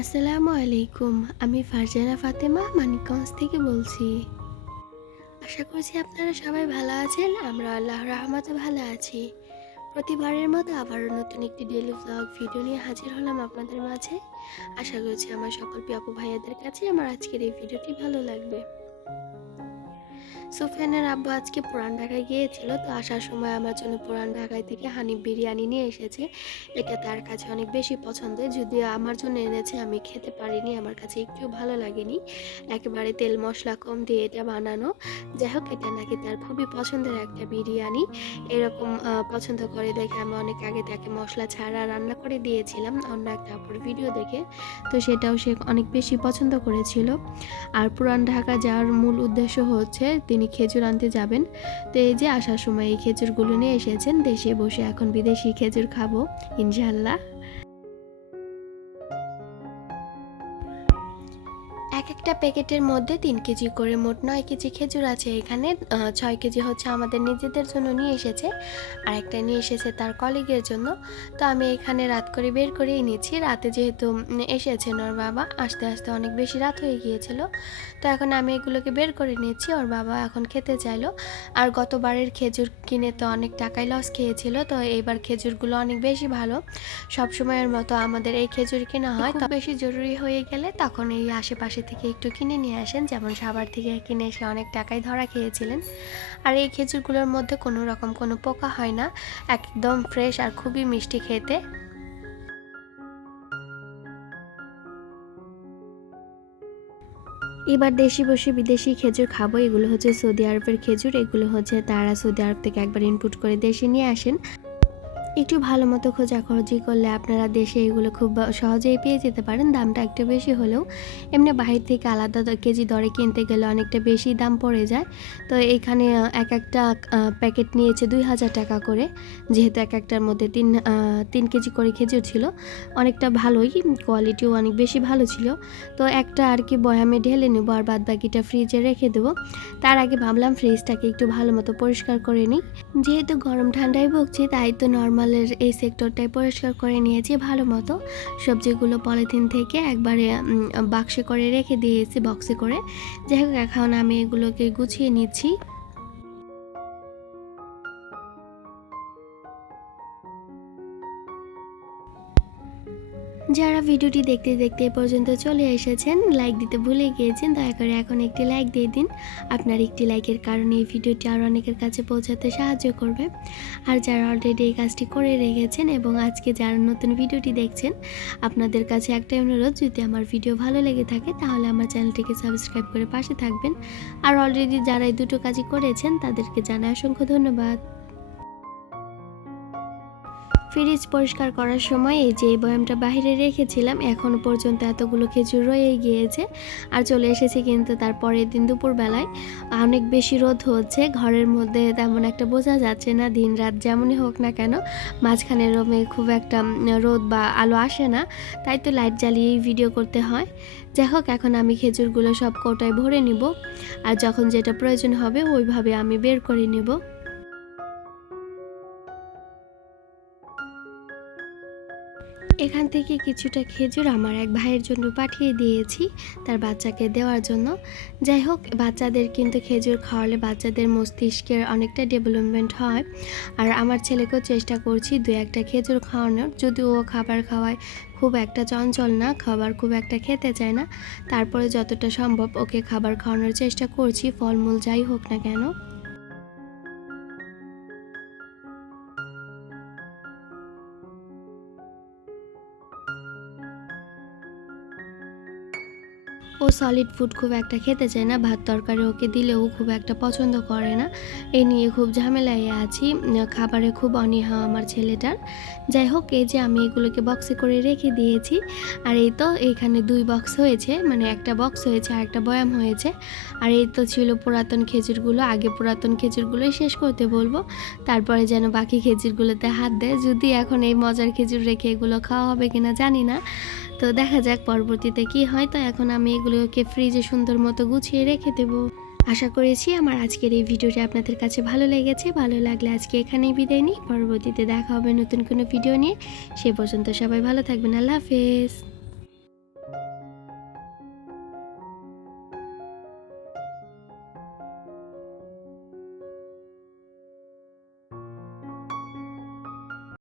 আসসালামু আলাইকুম। আমি ফারজানা ফাতেমা মানিকগঞ্জ থেকে বলছি। আশা করছি আপনারা সবাই ভালো আছেন। আমরা আল্লাহর রহমতে ভালো আছি। প্রতিবারের মতো আবারও নতুন একটি ডেইলি ভ্লগ ভিডিও নিয়ে হাজির হলাম আপনাদের মাঝে। আশা করছি আমার সকল প্রিয় আপু ভাইয়াদের কাছে আমার আজকের এই ভিডিওটি ভালো লাগবে। সুফিয়ানের আব্বু আজকে পুরান ঢাকায় গিয়েছিল, তো আসার সময় আমার জন্য পুরান ঢাকায় থেকে হানিফ বিরিয়ানি নিয়ে এসেছে। এটা তার কাছে অনেক বেশি পছন্দের, যদিও আমার জন্য এনেছে, আমি খেতে পারিনি, আমার কাছে একটু ভালো লাগেনি। একেবারে তেল মশলা কম দিয়ে এটা বানানো। যাই হোক, এটা নাকি তার খুবই পছন্দের একটা বিরিয়ানি। এরকম পছন্দ করে দেখে আমি অনেক আগে তাকে মশলা ছাড়া রান্না করে দিয়েছিলাম অন্য একটা আপুর ভিডিও দেখে, তো সেটাও সে অনেক বেশি পছন্দ করেছিল। আর পুরান ঢাকা যাওয়ার মূল উদ্দেশ্য হচ্ছে তিনি খেজুর আনতে যাবেন। তো এই যে আসার সময় এই খেজুরগুলো নিয়ে এসেছেন, দেশে বসে এখন বিদেশি খেজুর খাবো ইনশাল্লাহ। এক একটা প্যাকেটের মধ্যে 3 কেজি করে, মোট 9 কেজি খেজুর আছে এখানে। 6 কেজি হচ্ছে আমাদের নিজেদের জন্য নিয়ে এসেছে, আর একটা নিয়ে এসেছে তার কলিগের জন্য। তো আমি এখানে রাত করে বের করেই নিচ্ছি। রাতে যেহেতু এসেছেন ওর বাবা, আস্তে আস্তে অনেক বেশি রাত হয়ে গিয়েছিল, তো এখন আমি এগুলোকে বের করে নিচ্ছি। ওর বাবা এখন খেতে চাইলো। আর গতবারের খেজুর কিনে তো অনেক টাকায় লস খেয়েছিল, তো এইবার খেজুরগুলো অনেক বেশি ভালো। সব সময়ের মতো আমাদের এই খেজুর কেনা হয়, তো বেশি জরুরি হয়ে গেলে তখন এই আশেপাশে থেকে একটু কিনে নিয়ে আসেন। যেমন সাভার থেকে কিনে এসে অনেক টাকায় ধরা খেয়েছিলেন। আর এই খেজুরগুলোর মধ্যে কোনো রকম কোনো পোকা হয় না, একদম ফ্রেশ আর খুবই মিষ্টি খেতে। এবার দেশি বসে বিদেশি খেজুর খাবো। এগুলো হচ্ছে সৌদি আরবের খেজুর, এগুলো হচ্ছে তারা সৌদি আরব থেকে একবার ইনপুট করে দেশে নিয়ে আসেন। একটু ভালো মতো খোঁজাখুঁজি করলে আপনারা দেশে এগুলো খুব সহজেই পেয়ে যেতে পারেন, দামটা একটু বেশি হলেও। এমনি বাহির থেকে আলাদা কেজি দরে কিনতে গেলে অনেকটা বেশি দাম পড়ে যায়। তো এইখানে এক একটা প্যাকেট নিয়েছে 2000 টাকা করে, যেহেতু এক একটার মধ্যে 3 কেজি করে খেজুর ছিল। অনেকটা ভালোই, কোয়ালিটিও অনেক বেশি ভালো ছিল। তো একটা আর কি বয়ামে ঢেলে নেবো, আর বাদ বাকিটা ফ্রিজে রেখে দেবো। তার আগে ভাবলাম ফ্রিজটাকে একটু ভালো মতো পরিষ্কার করে নিই। যেহেতু গরম ঠান্ডায় ভুগছি, তাই তো নর্মালের এই সেক্টরটাই পরিষ্কার করে নিয়েছি ভালো মতো। সবজিগুলো পলিথিন থেকে একবারে বাক্সে করে রেখে দিয়েছি, বক্সে করে। যাই হোক, এখন আমি এগুলোকে গুছিয়ে নিচ্ছি। যারা ভিডিওটি দেখতে দেখতে এ পর্যন্ত চলে এসেছেন, লাইক দিতে ভুলে গিয়েছেন, দয়া করে এখন একটি লাইক দিয়ে দিন। আপনার একটি লাইকের কারণে এই ভিডিওটি আরও অনেকের কাছে পৌঁছাতে সাহায্য করবে। আর যারা অলরেডি এই কাজটি করে রেখেছেন এবং আজকে যারা নতুন ভিডিওটি দেখছেন, আপনাদের কাছে একটাই অনুরোধ, যদি আমার ভিডিও ভালো লেগে থাকে তাহলে আমার চ্যানেলটিকে সাবস্ক্রাইব করে পাশে থাকবেন। আর অলরেডি যারা এই দুটো কাজই করেছেন তাদেরকে জানাই অসংখ্য ধন্যবাদ। ফ্রিজ পরিষ্কার করার সময় এই যে বয়ামটা বাইরে রেখেছিলাম, এখনও পর্যন্ত এতগুলো খেজুর রয়ে গিয়েছে। আর চলে এসেছি কিন্তু তার পরের দিন দুপুরবেলায়। অনেক বেশি রোদ হচ্ছে, ঘরের মধ্যে তেমন একটা বোঝা যাচ্ছে না, দিন রাত যেমনই হোক না কেন মাঝখানে রোমে খুব একটা রোদ বা আলো আসে না, তাই তো লাইট জ্বালিয়েই ভিডিও করতে হয়। যাই হোক, এখন আমি খেজুরগুলো সব কৌটায় ভরে নিব, আর যখন যেটা প্রয়োজন হবে ওইভাবে আমি বের করে নেব। এখান থেকে কিছুটা খেজুর আমার এক ভাইয়ের জন্য পাঠিয়ে দিয়েছি, তার বাচ্চাকে দেওয়ার জন্য। যাই হোক, বাচ্চাদের কিন্তু খেজুর খাওয়ালে বাচ্চাদের মস্তিষ্কের অনেকটা ডেভেলপমেন্ট হয়। আর আমার ছেলেকেও চেষ্টা করছি 2-1টা খেজুর খাওয়ানোর, যদিও ও খাবার খাওয়ায় খুব একটা চঞ্চল না, খাবার খুব একটা খেতে চায় না। তারপরে যতটা সম্ভব ওকে খাবার খাওয়ানোর চেষ্টা করছি, ফলমূল যাই হোক না কেন। ও সলিড ফুড খুব একটা খেতে চায় না, ভাত তরকারি ওকে দিলেও খুব একটা পছন্দ করে না। এই নিয়ে খুব ঝামেলায় আছি, খাবারে খুব অনীহা আমার ছেলেটার। যাই হোক, এই যে আমি এগুলোকে বক্সে করে রেখে দিয়েছি। আর এই তো এইখানে 2 বক্স হয়েছে, মানে একটা বক্স হয়েছে আর একটা বয়াম হয়েছে। আর এই তো ছিল পুরাতন খেজুরগুলো, আগে পুরাতন খেজুরগুলোই শেষ করতে বলবো, তারপরে যেন বাকি খেজুরগুলোতে হাত দেয়। যদি এখন এই মজার খেজুর রেখে এগুলো খাওয়া হবে কিনা জানি না, তো দেখা যাক পরবর্তীতে কি হয়। তো এখন আমি এগুলোকে ফ্রিজে সুন্দর মতো গুছিয়ে রেখে দেব। আশা করেছি আমার আজকের এই ভিডিওটি আপনাদের কাছে ভালো লেগেছে। ভালো লাগলে আজকে এখানেই বিদায় নিই, পরবর্তীতে দেখা হবে নতুন কোনো ভিডিও নিয়ে। সে পর্যন্ত সবাই ভালো থাকবেন। আল্লাহ হাফেজ।